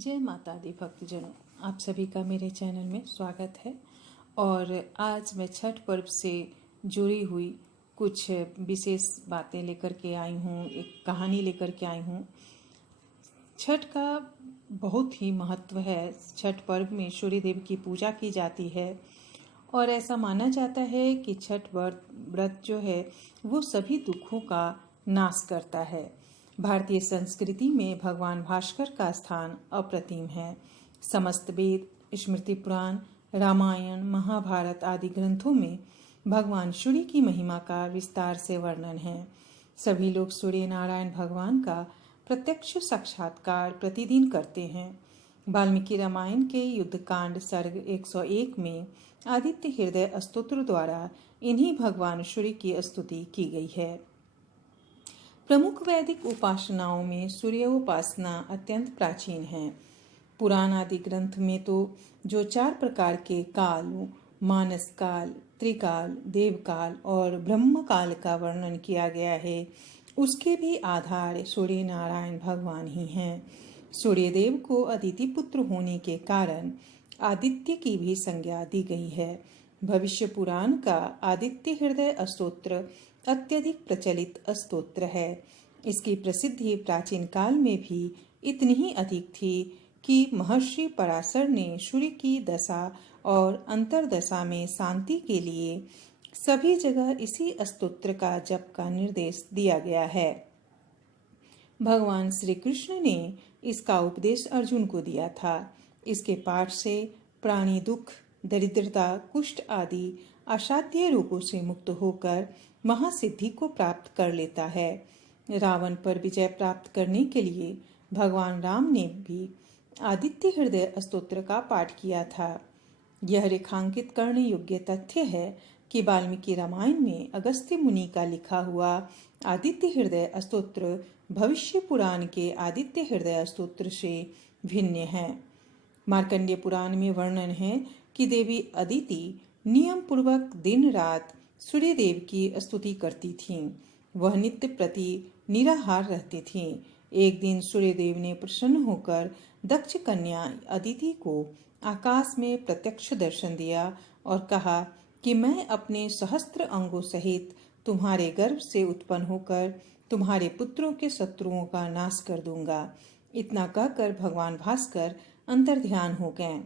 जय माता दी भक्तजनों, आप सभी का मेरे चैनल में स्वागत है। और आज मैं छठ पर्व से जुड़ी हुई कुछ विशेष बातें लेकर के आई हूँ, एक कहानी लेकर के आई हूँ। छठ का बहुत ही महत्व है। छठ पर्व में सूर्य देव की पूजा की जाती है और ऐसा माना जाता है कि छठ व्रत जो है वो सभी दुखों का नाश करता है। भारतीय संस्कृति में भगवान भास्कर का स्थान अप्रतिम है। समस्त वेद, स्मृति पुराण, रामायण, महाभारत आदि ग्रंथों में भगवान सूर्य की महिमा का विस्तार से वर्णन है। सभी लोग सूर्य नारायण भगवान का प्रत्यक्ष साक्षात्कार प्रतिदिन करते हैं। वाल्मीकि रामायण के युद्धकांड सर्ग 101 में आदित्य हृदय स्तोत्र द्वारा इन्हीं भगवान सूर्य की स्तुति की गई है। प्रमुख वैदिक उपासनाओं में सूर्योपासना अत्यंत प्राचीन है। पुराण आदि ग्रंथ में तो जो 4 प्रकार के कालों, मानस काल, त्रिकाल, देवकाल और ब्रह्म काल का वर्णन किया गया है, उसके भी आधार सूर्य नारायण भगवान ही हैं। सूर्यदेव को अदिति पुत्र होने के कारण आदित्य की भी संज्ञा दी गई है। भविष्य पुराण का आदित्य हृदय स्तोत्र अत्यधिक प्रचलित स्तोत्र है। इसकी प्रसिद्धि प्राचीन काल में भी इतनी ही अधिक थी कि महर्षि पराशर ने सूर्य की दशा और अंतरदशा में शांति के लिए सभी जगह इसी स्तोत्र का जप का निर्देश दिया गया है। भगवान श्री कृष्ण ने इसका उपदेश अर्जुन को दिया था। इसके पाठ से प्राणी दुख, दरिद्रता, कुष्ठ आदि असाध्य रोगों से मुक्त होकर महासिद्धि को प्राप्त कर लेता है। रावण पर विजय प्राप्त करने के लिए भगवान राम ने भी आदित्य हृदय स्तोत्र का पाठ किया था। यह रेखांकित करने योग्य तथ्य है कि वाल्मीकि रामायण में अगस्त्य मुनि का लिखा हुआ आदित्य हृदय स्तोत्र भविष्य पुराण के आदित्य हृदय स्तोत्र से भिन्न है। मार्कंडेय पुराण में वर्णन है कि देवी अदिति नियम पूर्वक दिन रात सूर्य देव की स्तुति करती थीं। वह नित्य प्रति निराहार रहती थीं। एक दिन सूर्य देव ने प्रसन्न होकर दक्ष कन्या अदिति को आकाश में प्रत्यक्ष दर्शन दिया और कहा कि मैं अपने सहस्त्र अंगों सहित तुम्हारे गर्भ से उत्पन्न होकर तुम्हारे पुत्रों के शत्रुओं का नाश कर दूंगा। इतना कहकर भगवान भास्कर अंतर्ध्यान हो गए।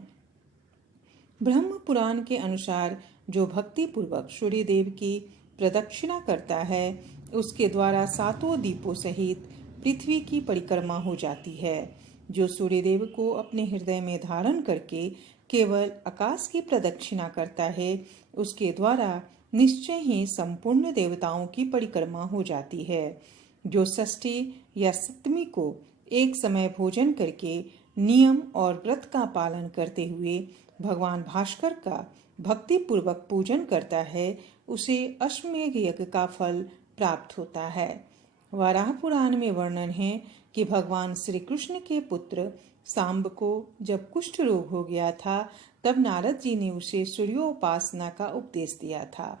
ब्रह्म पुराण के अनुसार जो भक्ति पूर्वक सूर्य देव की प्रदक्षिणा करता है, उसके द्वारा 7 दीपों सहित पृथ्वी की परिक्रमा हो जाती है। जो सूर्य देव को अपने हृदय में धारण करके केवल आकाश की प्रदक्षिणा करता है, उसके द्वारा निश्चय ही संपूर्ण देवताओं की परिक्रमा हो जाती है। जो षष्ठी या सप्तमी को एक समय भोजन करके नियम और व्रत का पालन करते हुए भगवान भास्कर का भक्ति पूर्वक पूजन करता है, उसे अश्वमेध यज्ञ का फल प्राप्त होता है। वराह पुराण में वर्णन है कि भगवान श्री कृष्ण के पुत्र सांब को जब कुष्ठ रोग हो गया था, तब नारद जी ने उसे सूर्योपासना का उपदेश दिया था।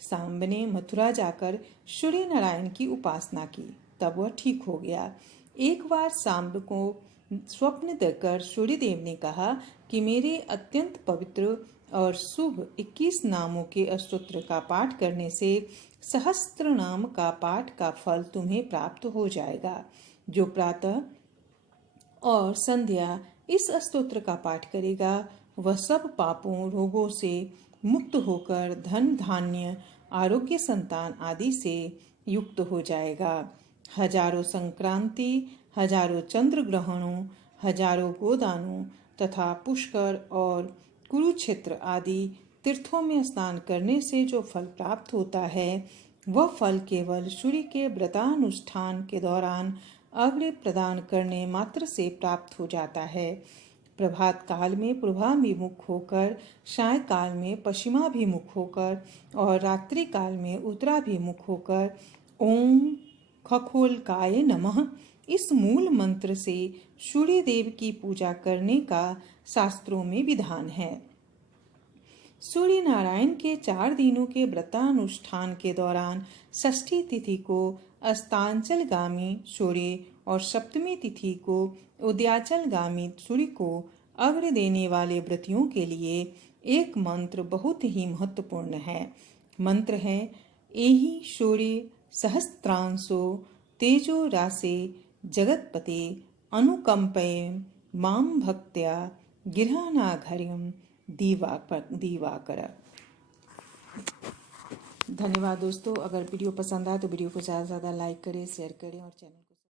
सांब ने मथुरा जाकर सूर्य नारायण की उपासना की, तब वह ठीक हो गया। एक बार सांब को स्वप्न देखकर सूर्यदेव ने कहा कि मेरे अत्यंत पवित्र और शुभ 21 नामों के स्तोत्र का पाठ करने से सहस्त्र नाम का पाठ का फल तुम्हें प्राप्त हो जाएगा। जो प्रातः और संध्या इस स्तोत्र का पाठ करेगा, वह सब पापों, रोगों से मुक्त होकर धन, धान्य, आरोग्य, संतान आदि से युक्त हो जाएगा। हजारों संक्रांति, हजारों चंद्र ग्रहणों, हजारों गोदानों तथा पुष्कर और कुरुक्षेत्र आदि तीर्थों में स्नान करने से जो फल प्राप्त होता है, वह फल केवल सूर्य के व्रतानुष्ठान के दौरान अर्घ्य प्रदान करने मात्र से प्राप्त हो जाता है। प्रभात काल में पूर्वाभिमुख होकर, साय काल में पश्चिमाभिमुख होकर और रात्रि काल में उत्तराभिमुख होकर ओम खगोलकाय नमः इस मूल मंत्र से सूर्य देव की पूजा करने का शास्त्रों में विधान है। सूर्य नारायण के 4 दिनों के व्रतानुष्ठान के दौरान षष्ठी तिथि को अस्तांचलगामी सूर्य और सप्तमी तिथि को उदयाचलगामी सूर्य को अर्घ्य देने वाले व्रतियों के लिए एक मंत्र बहुत ही महत्वपूर्ण है। मंत्र है एहि सूर्य सहस्त्रांशो तेजो रासे जगतपते अनुकंपयेम माम भक्त्या गृहाणाघर्यम दिवाकर। धन्यवाद दोस्तों। अगर वीडियो पसंद आए तो वीडियो को ज़्यादा से ज़्यादा लाइक करें, शेयर करें और चैनल